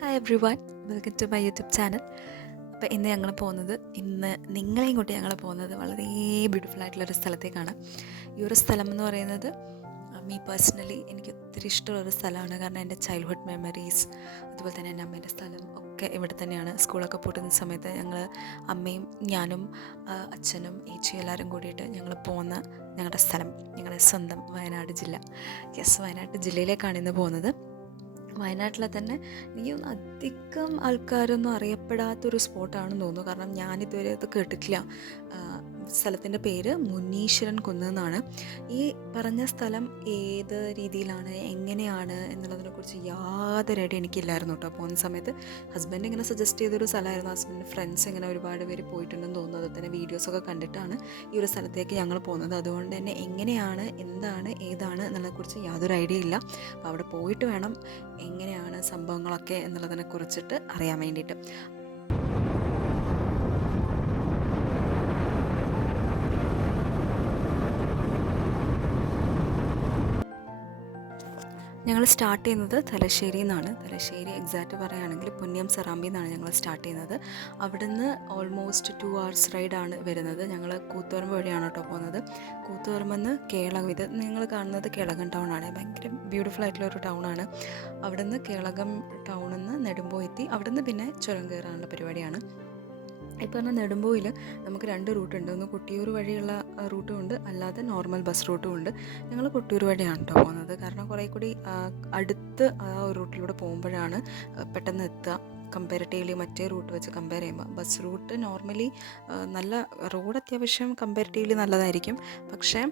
Hi everyone, welcome to my YouTube channel. അപ്പോൾ ഇന്ന് നിങ്ങളെയും കൂട്ടി ഞങ്ങൾ പോകുന്നത് വളരെ ബ്യൂട്ടിഫുൾ ആയിട്ടുള്ളൊരു സ്ഥലത്തേക്കാണ്. ഈ ഒരു സ്ഥലം എന്ന് പറയുന്നത് പേഴ്സണലി എനിക്ക് ഒത്തിരി ഇഷ്ടമുള്ളൊരു സ്ഥലമാണ്. കാരണം എൻ്റെ ചൈൽഡ്ഹുഡ് മെമ്മറീസ്, അതുപോലെ തന്നെ എൻ്റെ അമ്മേൻ്റെ സ്ഥലം ഒക്കെ ഇവിടെ തന്നെയാണ്. സ്കൂളൊക്കെ പൂട്ടുന്ന സമയത്ത് ഞങ്ങൾ അമ്മയും ഞാനും അച്ഛനും ഏച്ചിയും എല്ലാവരും കൂടിയിട്ട് ഞങ്ങൾ പോകുന്ന ഞങ്ങളുടെ സ്ഥലം, ഞങ്ങളുടെ സ്വന്തം വയനാട് ജില്ല. വയനാട് ജില്ലയിലേക്കാണ് ഇന്ന് പോകുന്നത്. വയനാട്ടിലെ തന്നെ എനിക്ക് തോന്നുന്നു അധികം ആൾക്കാരൊന്നും അറിയപ്പെടാത്തൊരു സ്പോട്ടാണെന്ന് തോന്നുന്നു. കാരണം ഞാനിതുവരെ അത് കേട്ടിട്ടില്ല. സ്ഥലത്തിൻ്റെ പേര് മുനീശ്വരൻ കുന്ന് എന്നാണ്. ഈ പറഞ്ഞ സ്ഥലം ഏത് രീതിയിലാണ്, എങ്ങനെയാണ് എന്നുള്ളതിനെക്കുറിച്ച് യാതൊരു ഐഡിയ എനിക്കില്ലായിരുന്നു കേട്ടോ. പോകുന്ന സമയത്ത് ഹസ്ബൻഡ് ഇങ്ങനെ സജസ്റ്റ് ചെയ്തൊരു സ്ഥലമായിരുന്നു. ഹസ്ബൻഡിൻ്റെ ഫ്രണ്ട്സ് ഇങ്ങനെ ഒരുപാട് പേര് പോയിട്ടുണ്ടെന്ന് തോന്നുന്നു. അതുപോലെ തന്നെ വീഡിയോസൊക്കെ കണ്ടിട്ടാണ് ഈ ഒരു സ്ഥലത്തേക്ക് ഞങ്ങൾ പോകുന്നത്. അതുകൊണ്ട് തന്നെ എങ്ങനെയാണ്, എന്താണ്, ഏതാണ് എന്നുള്ളതിനെക്കുറിച്ച് യാതൊരു ഐഡിയ ഇല്ല. അപ്പോൾ അവിടെ പോയിട്ട് വേണം എങ്ങനെയാണ് സംഭവങ്ങളൊക്കെ എന്നുള്ളതിനെക്കുറിച്ചിട്ട് അറിയാൻ വേണ്ടിയിട്ട്. ഞങ്ങൾ സ്റ്റാർട്ട് ചെയ്യുന്നത് തലശ്ശേരിയിൽ നിന്നാണ്. തലശ്ശേരി എക്സാക്റ്റ് പറയുകയാണെങ്കിൽ പുന്യം സറാമ്പി എന്നാണ് ഞങ്ങൾ സ്റ്റാർട്ട് ചെയ്യുന്നത്. അവിടുന്ന് ഓൾമോസ്റ്റ് 2 hours റൈഡാണ് വരുന്നത്. ഞങ്ങൾ കൂത്തുപറമ്പ് വഴിയാണ് കേട്ടോ പോകുന്നത്. കൂത്തുപറമ്പെന്ന് കേളകം, ഇത് നിങ്ങൾ കാണുന്നത് കേളകം ടൗൺ ആണ്. ഭയങ്കര ബ്യൂട്ടിഫുൾ ആയിട്ടുള്ളൊരു ടൗണാണ്. അവിടുന്ന് കേളകം ടൗണിൽ നിന്ന് നെടുമ്പോ എത്തി, അവിടുന്ന് പിന്നെ ചുരം കയറാനുള്ള പരിപാടിയാണ്. ഇപ്പോൾ പറഞ്ഞാൽ നെടുമ്പോയിൽ നമുക്ക് 2 റൂട്ടുണ്ട്. ഒന്ന് കൊട്ടിയൂർ വഴിയുള്ള റൂട്ടും ഉണ്ട്, അല്ലാതെ നോർമൽ ബസ് റൂട്ടും ഉണ്ട്. ഞങ്ങൾ കൊട്ടിയൂർ വഴിയാണ് കേട്ടോ പോകുന്നത്. കാരണം കുറേ കൂടി അടുത്ത് ആ ഒരു റൂട്ടിലൂടെ പോകുമ്പോഴാണ് പെട്ടെന്ന് എത്തുക. കമ്പാരിറ്റീവ്ലി മറ്റേ റൂട്ട് വെച്ച് കമ്പയർ ചെയ്യുമ്പോൾ ബസ് റൂട്ട് നോർമലി നല്ല റോഡ് അത്യാവശ്യം കമ്പാരിറ്റീവ്ലി നല്ലതായിരിക്കും. പക്ഷേ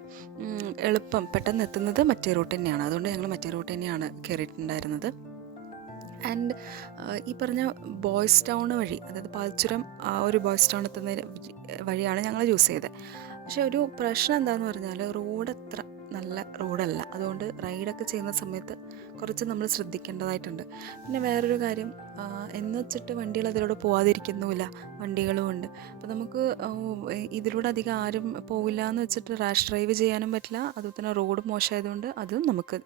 എളുപ്പം പെട്ടെന്ന് എത്തുന്നത് മറ്റേ റൂട്ട് തന്നെയാണ്. അതുകൊണ്ട് ഞങ്ങൾ മറ്റേ റൂട്ട് തന്നെയാണ് കയറിയിട്ടുണ്ടായിരുന്നത്. ആൻഡ് ഈ പറഞ്ഞ ബോയ്സ് ടൗൺ വഴി, അതായത് പാൽച്ചുരം ആ ഒരു ബോയ്സ് ടൗൺ എത്തുന്ന വഴിയാണ് ഞങ്ങൾ യൂസ് ചെയ്തത്. പക്ഷേ ഒരു പ്രശ്നം എന്താണെന്ന് പറഞ്ഞാൽ റോഡ് അത്ര നല്ല റോഡല്ല. അതുകൊണ്ട് റൈഡൊക്കെ ചെയ്യുന്ന സമയത്ത് കുറച്ച് നമ്മൾ ശ്രദ്ധിക്കേണ്ടതായിട്ടുണ്ട്. പിന്നെ വേറൊരു കാര്യം, എന്ന് വെച്ചിട്ട് വണ്ടികൾ അതിലൂടെ പോകാതിരിക്കുന്നുമില്ല, വണ്ടികളും ഉണ്ട്. അപ്പോൾ നമുക്ക് ഇതിലൂടെ അധികം ആരും പോവില്ല എന്ന് വെച്ചിട്ട് റാഷ് ഡ്രൈവ് ചെയ്യാനും പറ്റില്ല. അതുപോലെ തന്നെ റോഡ് മോശമായതുകൊണ്ട് അതും നമുക്ക്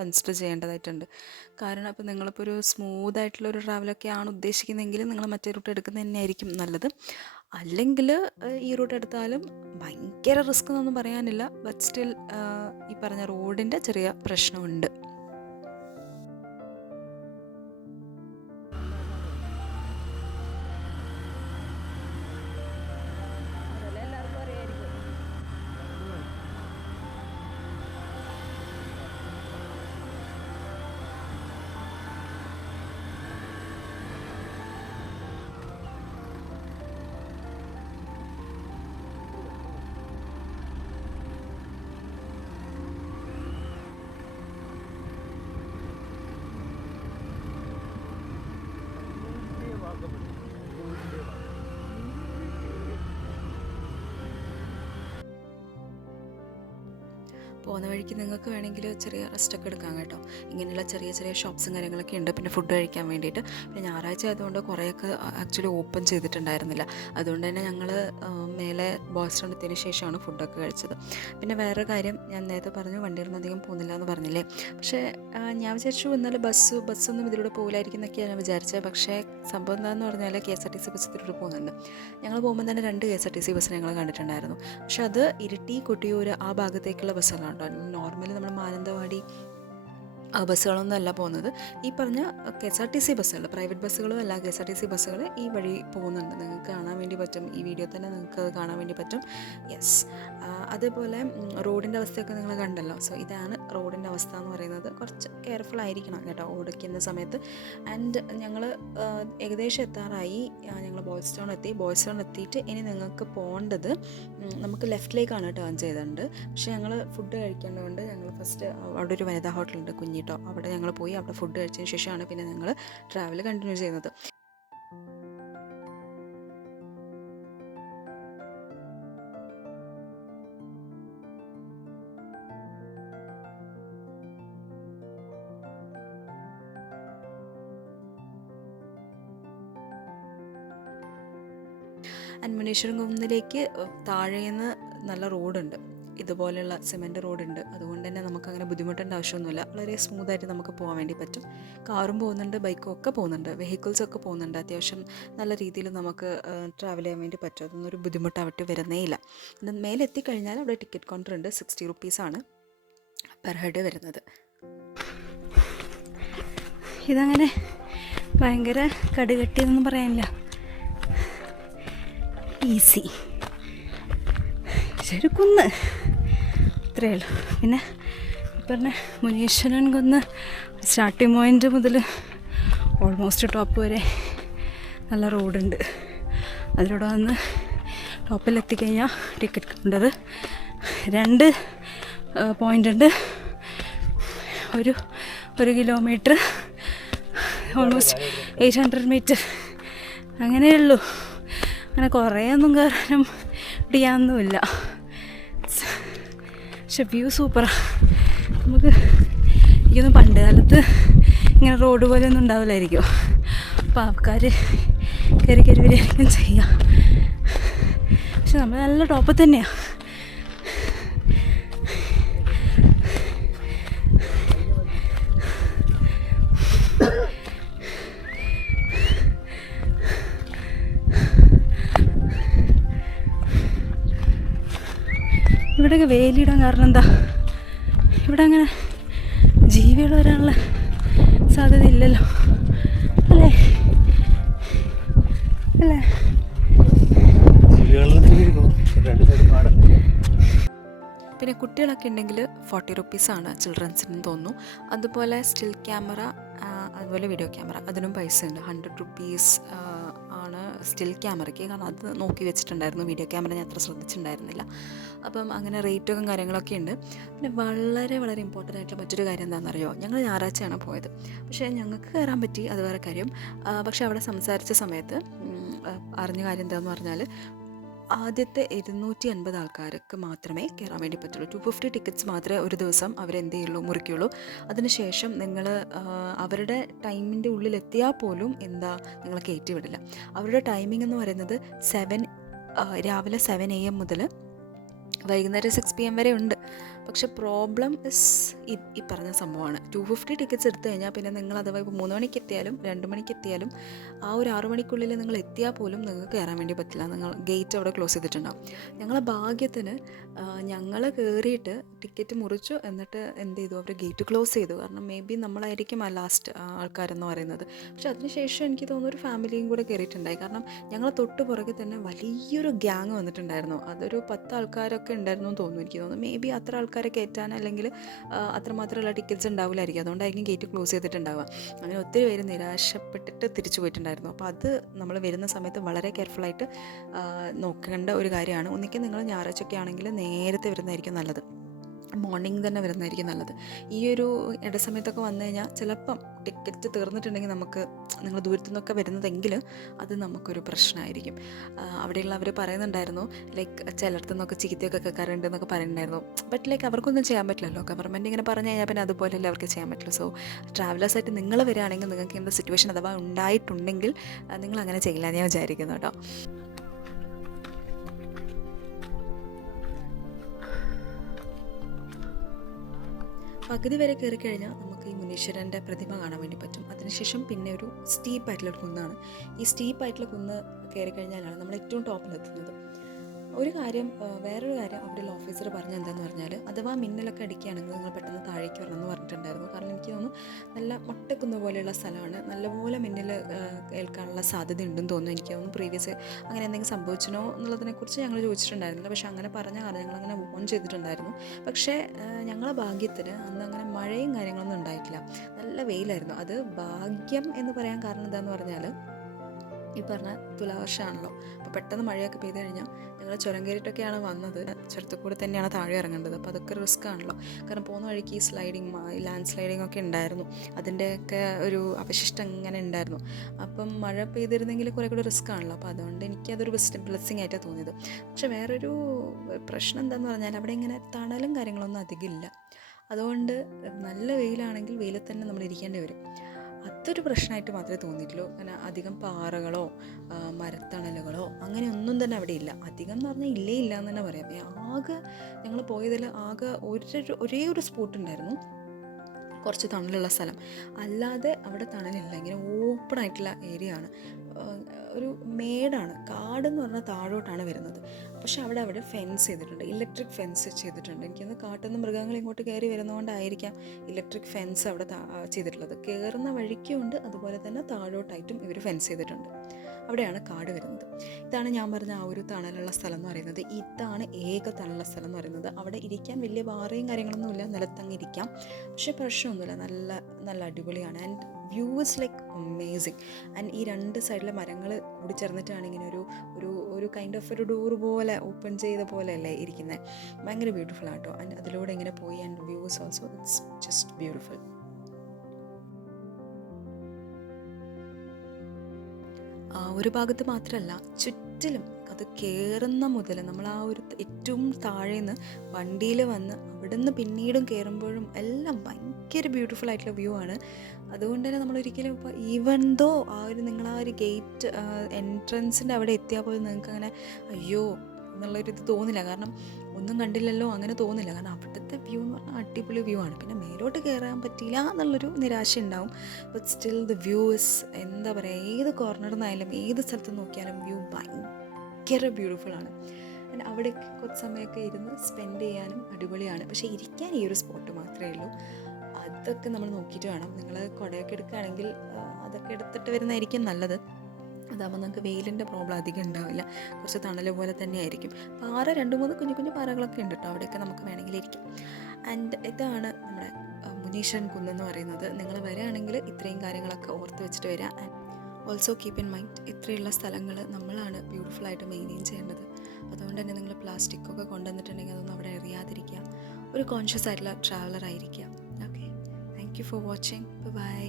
കൺസിഡർ ചെയ്യേണ്ടതായിട്ടുണ്ട്. കാരണം ഇപ്പോൾ നിങ്ങളിപ്പോൾ ഒരു സ്മൂത്ത് ആയിട്ടുള്ളൊരു ട്രാവലൊക്കെ ആണ് ഉദ്ദേശിക്കുന്നതെങ്കിൽ നിങ്ങൾ മറ്റേ റൂട്ട് എടുക്കുന്നത് തന്നെയായിരിക്കും നല്ലത്. അല്ലെങ്കിൽ ഈ റൂട്ട് എടുത്താലും ഭയങ്കര റിസ്ക് എന്നൊന്നും പറയാനില്ല. ബട്ട് സ്റ്റിൽ ഈ പറഞ്ഞ റോഡിൻ്റെ ചെറിയ പ്രശ്നമുണ്ട്. പോകുന്ന വഴിക്ക് നിങ്ങൾക്ക് വേണമെങ്കിൽ ചെറിയ റെസ്റ്റൊക്കെ എടുക്കാം കേട്ടോ. ഇങ്ങനെയുള്ള ചെറിയ ചെറിയ ഷോപ്സും കാര്യങ്ങളൊക്കെ ഉണ്ട്. പിന്നെ ഫുഡ് കഴിക്കാൻ വേണ്ടിയിട്ട്. പിന്നെ ഞായറാഴ്ച ആയതുകൊണ്ട് കുറേയൊക്കെ ആക്ച്വലി ഓപ്പൺ ചെയ്തിട്ടുണ്ടായിരുന്നില്ല. അതുകൊണ്ട് തന്നെ ഞങ്ങൾ മേലെ ബോയ്സ് ടൗൺ എത്തിയതിന് ശേഷമാണ് ഫുഡൊക്കെ കഴിച്ചത്. പിന്നെ വേറൊരു കാര്യം, ഞാൻ നേരത്തെ പറഞ്ഞു വണ്ടികളൊന്നും അധികം പോകുന്നില്ല എന്ന് പറഞ്ഞില്ലേ. പക്ഷേ ഞാൻ വിചാരിച്ചു ഇന്നലെ ബസ്സൊന്നും ഇതിലൂടെ പോകില്ലായിരിക്കും എന്നൊക്കെയാണ് ഞാൻ വിചാരിച്ചത്. പക്ഷേ സംഭവം എന്താണെന്ന് പറഞ്ഞാൽ KSRTC ബസ് ഇതിലൂടെ പോകുന്നുണ്ട്. ഞങ്ങൾ പോകുമ്പോൾ തന്നെ 2 KSRTC ബസ് ഞങ്ങൾ കണ്ടിട്ടുണ്ടായിരുന്നു. പക്ഷെ അത് ഇരിട്ടി, കൊട്ടിയൂർ ആ ഭാഗത്തേക്കുള്ള ബസ്സുകളാണ് കേട്ടോ. നോർമലി നമ്മൾ മാനന്തവാടി ബസ്സുകളൊന്നും അല്ല പോകുന്നത്. ഈ പറഞ്ഞ KSRTC ബസ്സുകൾ, പ്രൈവറ്റ് ബസ്സുകളും അല്ല, KSRTC ബസ്സുകൾ ഈ വഴി പോകുന്നുണ്ട്. നിങ്ങൾക്ക് കാണാൻ വേണ്ടി പറ്റും, ഈ വീഡിയോ തന്നെ നിങ്ങൾക്ക് അത് കാണാൻ വേണ്ടി പറ്റും. അതേപോലെ റോഡിൻ്റെ അവസ്ഥയൊക്കെ നിങ്ങൾ കണ്ടല്ലോ. സോ ഇതാണ് റോഡിൻ്റെ അവസ്ഥ എന്ന് പറയുന്നത്. കുറച്ച് കെയർഫുൾ ആയിരിക്കണം കേട്ടോ ഓടിക്കുന്ന സമയത്ത്. ആൻഡ് ഞങ്ങൾ ഏകദേശം എത്താറായി. ഞങ്ങൾ ബോയ്സ് ടൗൺ എത്തിയിട്ട് ഇനി നിങ്ങൾക്ക് പോകേണ്ടത്, നമുക്ക് ലെഫ്റ്റിലേക്കാണ് ടേൺ ചെയ്തിട്ടുണ്ട്. പക്ഷേ ഞങ്ങൾ ഫുഡ് കഴിക്കേണ്ടതുകൊണ്ട് ഞങ്ങൾ ഫസ്റ്റ് അവിടെ ഒരു വനിതാ ഹോട്ടലുണ്ട് കുഞ്ഞിട്ടോ, അവിടെ ഞങ്ങൾ പോയി അവിടെ ഫുഡ് കഴിച്ചതിന് ശേഷമാണ് പിന്നെ ഞങ്ങൾ ട്രാവൽ കണ്ടിന്യൂ ചെയ്യുന്നത്. മുനീശ്വരൻ കുന്നിലേക്ക് താഴേന്ന് നല്ല റോഡുണ്ട്, ഇതുപോലെയുള്ള സിമെൻറ്റ് റോഡുണ്ട്. അതുകൊണ്ട് തന്നെ നമുക്കങ്ങനെ ബുദ്ധിമുട്ടേണ്ട ആവശ്യമൊന്നുമില്ല. വളരെ സ്മൂത്തായിട്ട് നമുക്ക് പോകാൻ വേണ്ടി പറ്റും. കാറും പോകുന്നുണ്ട്, ബൈക്കും ഒക്കെ പോകുന്നുണ്ട്, വെഹിക്കിൾസൊക്കെ പോകുന്നുണ്ട്. അത്യാവശ്യം നല്ല രീതിയിൽ നമുക്ക് ട്രാവൽ ചെയ്യാൻ വേണ്ടി പറ്റും. അതൊന്നും ഒരു ബുദ്ധിമുട്ടായിട്ട് വരുന്നേ ഇല്ല. പിന്നെ മേലെ എത്തിക്കഴിഞ്ഞാൽ അവിടെ ടിക്കറ്റ് കൗണ്ടർ ഉണ്ട്. 60 റുപ്പീസാണ് പെർ ഹെഡ് വരുന്നത്. ഇതങ്ങനെ ഭയങ്കര കടുകട്ടിയൊന്നും പറയാനില്ല, ഈസി. ഒരു കുന്ന് ഇത്രയേ ഉള്ളൂ. പിന്നെ പറഞ്ഞ മുനീശ്വരൻ കുന്ന് സ്റ്റാർട്ടിങ് പോയിൻ്റ് മുതൽ ഓൾമോസ്റ്റ് ടോപ്പ് വരെ നല്ല റോഡുണ്ട്. അതിലൂടെ വന്ന് ടോപ്പിലെത്തിക്കഴിഞ്ഞാൽ ടിക്കറ്റ് കൗണ്ടർ 2 പോയിൻ്റ് ഉണ്ട്. ഒരു കിലോമീറ്റർ ഓൾമോസ്റ്റ് 800 മീറ്റർ അങ്ങനെയുള്ളൂ. അങ്ങനെ കുറേയൊന്നും കയറാനും ചെയ്യാനൊന്നുമില്ല. പക്ഷെ വ്യൂ സൂപ്പറാണ്. നമുക്ക് എനിക്കൊന്നും പണ്ട് കാലത്ത് ഇങ്ങനെ റോഡ് പോലെയൊന്നും ഉണ്ടാവില്ലായിരിക്കും. അപ്പോൾ ആൾക്കാർ കയറി വരികയും ചെയ്യാം. പക്ഷെ നമ്മൾ നല്ല ടോപ്പിൽ തന്നെയാണ്. ഇവിടെയൊക്കെ വേലിയിടാൻ കാരണം എന്താ? ഇവിടെ അങ്ങനെ ജീവികൾ വരാനുള്ള സാധ്യത ഇല്ലല്ലോ, അല്ലേ? അല്ലേ? പിന്നെ കുട്ടികളൊക്കെ ഉണ്ടെങ്കിൽ 40 റുപ്പീസാണ് ചിൽഡ്രൻസിന് തോന്നുന്നു. അതുപോലെ സ്റ്റിൽ ക്യാമറ, അതുപോലെ വീഡിയോ ക്യാമറ, അതിനും പൈസ ഉണ്ട്. 100 റുപ്പീസ് ആണ് സ്റ്റിൽ ക്യാമറയ്ക്ക്. കാരണം അത് നോക്കി വെച്ചിട്ടുണ്ടായിരുന്നു, വീഡിയോ ക്യാമറ ഞാൻ അത്ര ശ്രദ്ധിച്ചിട്ടുണ്ടായിരുന്നില്ല. അപ്പം അങ്ങനെ റേറ്റും കാര്യങ്ങളൊക്കെ ഉണ്ട്. പിന്നെ വളരെ വളരെ ഇമ്പോർട്ടൻ്റ് ആയിട്ടുള്ള മറ്റൊരു കാര്യം എന്താണെന്നറിയോ? ഞങ്ങൾ ഞായറാഴ്ചയാണ് പോയത്. പക്ഷേ ഞങ്ങൾക്ക് കയറാൻ പറ്റി, അത് വേറെ കാര്യം. പക്ഷേ അവിടെ സംസാരിച്ച സമയത്ത് അറിഞ്ഞ കാര്യം എന്താണെന്ന് പറഞ്ഞാൽ, ആദ്യത്തെ 280 ആൾക്കാർക്ക് മാത്രമേ കയറാൻ വേണ്ടി പറ്റുള്ളൂ. 250 ടിക്കറ്റ്സ് മാത്രമേ ഒരു ദിവസം അവരെന്ത് ചെയ്യുള്ളൂ, മുറിക്കുള്ളൂ. അതിനുശേഷം നിങ്ങൾ അവരുടെ ടൈമിൻ്റെ ഉള്ളിലെത്തിയാൽ പോലും നിങ്ങളെ കയറ്റി വിടില്ല. അവരുടെ ടൈമിംഗ് എന്ന് പറയുന്നത് രാവിലെ 7 AM മുതൽ വൈകുന്നേരം 6 PM വരെ ഉണ്ട്. പക്ഷെ പ്രോബ്ലം ഈ പറഞ്ഞ സംഭവമാണ്. 250 ടിക്കറ്റ്സ് എടുത്തു കഴിഞ്ഞാൽ പിന്നെ നിങ്ങൾ അഥവാ ഇപ്പോൾ 3 മണിക്ക് എത്തിയാലും 2 മണിക്ക് എത്തിയാലും ആ ഒരു 6 മണിക്കുള്ളിൽ നിങ്ങൾ എത്തിയാൽ പോലും നിങ്ങൾക്ക് കയറാൻ വേണ്ടി പറ്റില്ല. നിങ്ങൾ ഗേറ്റ് അവിടെ ക്ലോസ് ചെയ്തിട്ടുണ്ടാകും. ഞങ്ങളെ ഭാഗ്യത്തിന് ഞങ്ങൾ കയറിയിട്ട് ടിക്കറ്റ് മുറിച്ചു. എന്നിട്ട് എന്ത് ചെയ്തു, അവർ ഗേറ്റ് ക്ലോസ് ചെയ്തു. കാരണം മേ ബി നമ്മളായിരിക്കും ആ ലാസ്റ്റ് ആൾക്കാരെന്ന് പറയുന്നത്. പക്ഷെ അതിനുശേഷം എനിക്ക് തോന്നുന്നു ഒരു ഫാമിലിയും കൂടെ കയറിയിട്ടുണ്ടായി. കാരണം ഞങ്ങൾ തൊട്ട് പുറകെ തന്നെ വലിയൊരു ഗ്യാങ് വന്നിട്ടുണ്ടായിരുന്നു. അതൊരു 10 ആൾക്കാരൊക്കെ ഉണ്ടായിരുന്നു എന്ന് തോന്നുന്നു. എനിക്ക് തോന്നുന്നു മേ ബി അത്ര ആൾക്കാരെ കയറ്റാൻ അല്ലെങ്കിൽ അത്രമാത്രമുള്ള ടിക്കറ്റ്സ് ഉണ്ടാവില്ലായിരിക്കും. അതുകൊണ്ടായിരിക്കും ഗേറ്റ് ക്ലോസ് ചെയ്തിട്ടുണ്ടാവുക. അങ്ങനെ ഒത്തിരി പേര് നിരാശപ്പെട്ടിട്ട് തിരിച്ചു പോയിട്ടുണ്ടായിരുന്നു. അപ്പോൾ അത് നമ്മൾ വരുന്ന സമയത്ത് വളരെ കെയർഫുള്ളായിട്ട് നോക്കേണ്ട ഒരു കാര്യമാണ്. ഒന്നിക്കൽ നിങ്ങൾ ഞായറാഴ്ചയൊക്കെ ആണെങ്കിൽ നേരത്തെ വരുന്നതായിരിക്കും നല്ലത്, മോർണിംഗ് തന്നെ വരുന്നതായിരിക്കും നല്ലത്. ഈ ഒരു ഇടസമയത്തൊക്കെ വന്നു കഴിഞ്ഞാൽ ചിലപ്പം ടിക്കറ്റ് തീർന്നിട്ടുണ്ടെങ്കിൽ നിങ്ങൾ ദൂരത്തു നിന്നൊക്കെ വരുന്നതെങ്കിൽ അത് നമുക്കൊരു പ്രശ്നമായിരിക്കും. അവിടെയുള്ളവർ പറയുന്നുണ്ടായിരുന്നു, ലൈക്ക് ചിലയിടത്തു നിന്നൊക്കെ ചീത്തയൊക്കെ കേൾക്കാറുണ്ട് എന്നൊക്കെ പറയുന്നുണ്ടായിരുന്നു. ബട്ട് ലൈക്ക് അവർക്കൊന്നും ചെയ്യാൻ പറ്റില്ലല്ലോ. ഗവൺമെൻറ് ഇങ്ങനെ പറഞ്ഞു കഴിഞ്ഞാൽ പിന്നെ അതുപോലെയല്ലേ അവർക്ക് ചെയ്യാൻ പറ്റില്ല. സോ ട്രാവലേഴ്സായിട്ട് നിങ്ങൾ വരികയാണെങ്കിൽ നിങ്ങൾക്ക് ഇങ്ങനത്തെ സിറ്റുവേഷൻ അഥവാ ഉണ്ടായിട്ടുണ്ടെങ്കിൽ നിങ്ങൾ അങ്ങനെ ചെയ്യില്ല എന്ന് ഞാൻ വിചാരിക്കുന്നു കേട്ടോ. പകുതി വരെ കയറി കഴിഞ്ഞാൽ നമുക്ക് ഈ മുനീശ്വരൻ്റെ പ്രതിമ കാണാൻ വേണ്ടി പറ്റും. അതിനുശേഷം പിന്നെ ഒരു സ്റ്റീപ്പായിട്ടുള്ള കുന്നാണ്. ഈ സ്റ്റീപ്പായിട്ടുള്ള കുന്ന് കയറി കഴിഞ്ഞാലാണ് നമ്മൾ ഏറ്റവും ടോപ്പിലെത്തുന്നത്. വേറൊരു കാര്യം അവിടെയുള്ള ഓഫീസർ പറഞ്ഞത് എന്താണെന്ന് പറഞ്ഞാൽ, അഥവാ മിന്നലൊക്കെ അടിക്കുകയാണെങ്കിൽ നിങ്ങൾ പെട്ടെന്ന് താഴേക്ക് വരണം എന്ന് പറഞ്ഞിട്ടുണ്ടായിരുന്നു. കാരണം എനിക്ക് തോന്നുന്നു നല്ല മൊട്ടക്കുന്ന് പോലെയുള്ള സ്ഥലമാണ്, നല്ലപോലെ മിന്നൽ ഏൽക്കാനുള്ള സാധ്യത ഉണ്ടെന്ന് തോന്നുന്നു. എനിക്ക് തോന്നുന്നു പ്രീവിയസ് അങ്ങനെ എന്തെങ്കിലും സംഭവിച്ചനോ എന്നുള്ളതിനെക്കുറിച്ച് ഞങ്ങൾ ചോദിച്ചിട്ടുണ്ടായിരുന്നില്ല. പക്ഷേ അങ്ങനെ പറഞ്ഞ കാരണം ഞങ്ങളങ്ങനെ വോൺ ചെയ്തിട്ടുണ്ടായിരുന്നു. പക്ഷേ ഞങ്ങളെ ഭാഗ്യത്തിന് അന്ന് അങ്ങനെ മഴയും കാര്യങ്ങളൊന്നും ഉണ്ടായിട്ടില്ല, നല്ല വെയിലായിരുന്നു. അത് ഭാഗ്യം എന്ന് പറയാൻ കാരണം എന്താണെന്ന് പറഞ്ഞാൽ, ഈ പറഞ്ഞ തുലാവർഷമാണല്ലോ. അപ്പോൾ പെട്ടെന്ന് മഴയൊക്കെ പെയ്ത് കഴിഞ്ഞാൽ ഞങ്ങൾ ചുരം കയറിയിട്ടൊക്കെയാണ് വന്നത്. ചുരത്തിൽ കൂടെ തന്നെയാണ് താഴെ ഇറങ്ങേണ്ടത്. അപ്പോൾ അതൊക്കെ റിസ്ക് ആണല്ലോ. കാരണം പോകുന്ന വഴിക്ക് ഈ ലാൻഡ് സ്ലൈഡിങ് ഒക്കെ ഉണ്ടായിരുന്നു. അതിൻ്റെയൊക്കെ ഒരു അവശിഷ്ടം ഇങ്ങനെ ഉണ്ടായിരുന്നു. അപ്പം മഴ പെയ്തിരുന്നെങ്കിൽ കുറേ കൂടി റിസ്ക് ആണല്ലോ. അപ്പോൾ അതുകൊണ്ട് എനിക്കതൊരു ബ്ലെസ്സിങ് ആയിട്ടാണ് തോന്നിയത്. പക്ഷേ വേറൊരു പ്രശ്നം എന്താണെന്ന് പറഞ്ഞാൽ, അവിടെ ഇങ്ങനെ തണലും കാര്യങ്ങളൊന്നും അധികം ഇല്ല. അതുകൊണ്ട് നല്ല വെയിലാണെങ്കിൽ വെയിലത്ത് തന്നെ നമ്മൾ ഇരിക്കേണ്ടി വരും. അതൊരു പ്രശ്നമായിട്ട് മാത്രമേ തോന്നിയിട്ടുള്ളൂ. അങ്ങനെ അധികം പാറകളോ മരത്തണലുകളോ അങ്ങനെ ഒന്നും തന്നെ അവിടെ ഇല്ല. അധികം എന്ന് പറഞ്ഞാൽ ഇല്ല എന്ന് തന്നെ പറയാം. ഞങ്ങൾ പോയതിൽ ആകെ ഒരേ ഒരു സ്പോട്ട് ഉണ്ടായിരുന്നു. കുറച്ച് തണലുള്ള സ്ഥലം. അല്ലാതെ അവിടെ തണലില്ല, ഇങ്ങനെ ഓപ്പൺ ആയിട്ടുള്ള ഏരിയ ആണ്. ഒരു മേടാണ്, കാടെന്ന് പറഞ്ഞാൽ താഴോട്ടാണ് വരുന്നത്. പക്ഷെ അവിടെ ഫെൻസ് ചെയ്തിട്ടുണ്ട്, ഇലക്ട്രിക് ഫെൻസ് ചെയ്തിട്ടുണ്ട്. എനിക്കൊന്ന് കാട്ടിൽ നിന്ന് മൃഗങ്ങൾ ഇങ്ങോട്ട് കയറി വരുന്നതുകൊണ്ടായിരിക്കാം ഇലക്ട്രിക് ഫെൻസ് അവിടെ ചെയ്തിട്ടുള്ളത്. കയറുന്ന വഴിക്കുമുണ്ട്, അതുപോലെ തന്നെ താഴോട്ടായിട്ടും ഇവർ ഫെൻസ് ചെയ്തിട്ടുണ്ട്. അവിടെയാണ് കാട് വരുന്നത്. ഇതാണ് ഞാൻ പറഞ്ഞ ആ ഒരു തണലുള്ള സ്ഥലം എന്ന് പറയുന്നത്. ഇതാണ് ഏക തണലുള്ള സ്ഥലം എന്ന് പറയുന്നത്. അവിടെ ഇരിക്കാൻ വലിയ പാറയും കാര്യങ്ങളൊന്നുമില്ല, നിലത്തങ്ങ് ഇരിക്കാം. പക്ഷേ പ്രശ്നമൊന്നുമില്ല, നല്ല നല്ല അടിപൊളിയാണ്. And view is like amazing. And ഈ രണ്ട് സൈഡിലെ മരങ്ങൾ കൂടി ചേർന്നിട്ടാണ് ഇങ്ങനെ ഒരു കൈൻഡ് ഓഫ് ഒരു ഡോർ പോലെ ഓപ്പൺ ചെയ്ത പോലെ അല്ലേ ഇരിക്കുന്നത്. ഭയങ്കര ബ്യൂട്ടിഫുൾ ആട്ടോ. ആൻഡ് അതിലൂടെ ഇങ്ങനെ പോയി and views also it's just beautiful. ആ ഒരു ഭാഗത്ത് മാത്രമല്ല, ചുറ്റിലും അത് കയറുന്ന മുതൽ നമ്മൾ ആ ഒരു ഏറ്റവും താഴേന്ന് വണ്ടിയിൽ വന്ന് അവിടുന്ന് പിന്നീടും കയറുമ്പോഴും എല്ലാം ഭയങ്കര ബ്യൂട്ടിഫുൾ ആയിട്ടുള്ള വ്യൂ ആണ്. അതുകൊണ്ട് തന്നെ നമ്മളൊരിക്കലും ഇപ്പോൾ ഈവൻ ദോ നിങ്ങൾ ആ ഒരു ഗേറ്റ് എൻട്രൻസിൻ്റെ അവിടെ എത്തിയാൽ പോലും നിങ്ങൾക്ക് അങ്ങനെ അയ്യോ എന്നുള്ളൊരിത് തോന്നില്ല. കാരണം ഒന്നും കണ്ടില്ലല്ലോ അങ്ങനെ തോന്നില്ല. കാരണം അവിടുത്തെ വ്യൂ എന്ന് പറഞ്ഞാൽ അടിപൊളി വ്യൂ ആണ്. പിന്നെ മേലോട്ട് കയറാൻ പറ്റിയില്ല എന്നുള്ളൊരു നിരാശ ഉണ്ടാവും. But still the view is എന്താ പറയുക, ഏത് കോർണറിൽ നിന്നായാലും ഏത് സ്ഥലത്ത് നോക്കിയാലും വ്യൂ ഭയങ്കര ബ്യൂട്ടിഫുള്ളാണ്. പിന്നെ അവിടെ കുറച്ച് സമയമൊക്കെ ഇരുന്ന് സ്പെൻഡ് ചെയ്യാനും അടിപൊളിയാണ്. പക്ഷേ ഇരിക്കാൻ ഈ ഒരു സ്പോട്ട് മാത്രമേ ഉള്ളൂ. അതൊക്കെ നമ്മൾ നോക്കിയിട്ട് വേണം. നിങ്ങൾ കുടയൊക്കെ എടുക്കുകയാണെങ്കിൽ അതൊക്കെ എടുത്തിട്ട് വരുന്നതായിരിക്കും നല്ലത്. അതാകുമ്പോൾ നമുക്ക് വെയിലിൻ്റെ പ്രോബ്ലം അധികം ഉണ്ടാവില്ല, കുറച്ച് തണൽ പോലെ തന്നെ ആയിരിക്കും. പാറ 2-3 കുഞ്ഞു കുഞ്ഞു പാറകളൊക്കെ ഉണ്ട് കേട്ടോ, അവിടെയൊക്കെ നമുക്ക് വേണമെങ്കിൽ ഇരിക്കാം. ആൻഡ് ഇതാണ് നമ്മുടെ മുനീശ്വരൻ കുന്നെന്ന് പറയുന്നത്. നിങ്ങൾ വരികയാണെങ്കിൽ ഇത്രയും കാര്യങ്ങളൊക്കെ ഓർത്ത് വെച്ചിട്ട് വരിക. And also keep in mind, ഇത്രയുള്ള സ്ഥലങ്ങൾ നമ്മളാണ് ബ്യൂട്ടിഫുള്ളായിട്ട് മെയിൻറ്റെയിൻ ചെയ്യേണ്ടത്. അതുകൊണ്ട് തന്നെ നിങ്ങൾ പ്ലാസ്റ്റിക്കൊക്കെ കൊണ്ടുവന്നിട്ടുണ്ടെങ്കിൽ അതൊന്നും അവിടെ എറിയാതിരിക്കുക. ഒരു കോൺഷ്യസ് ആയിട്ടുള്ള ട്രാവലർ ആയിരിക്കുക. Okay, thank you for watching. By.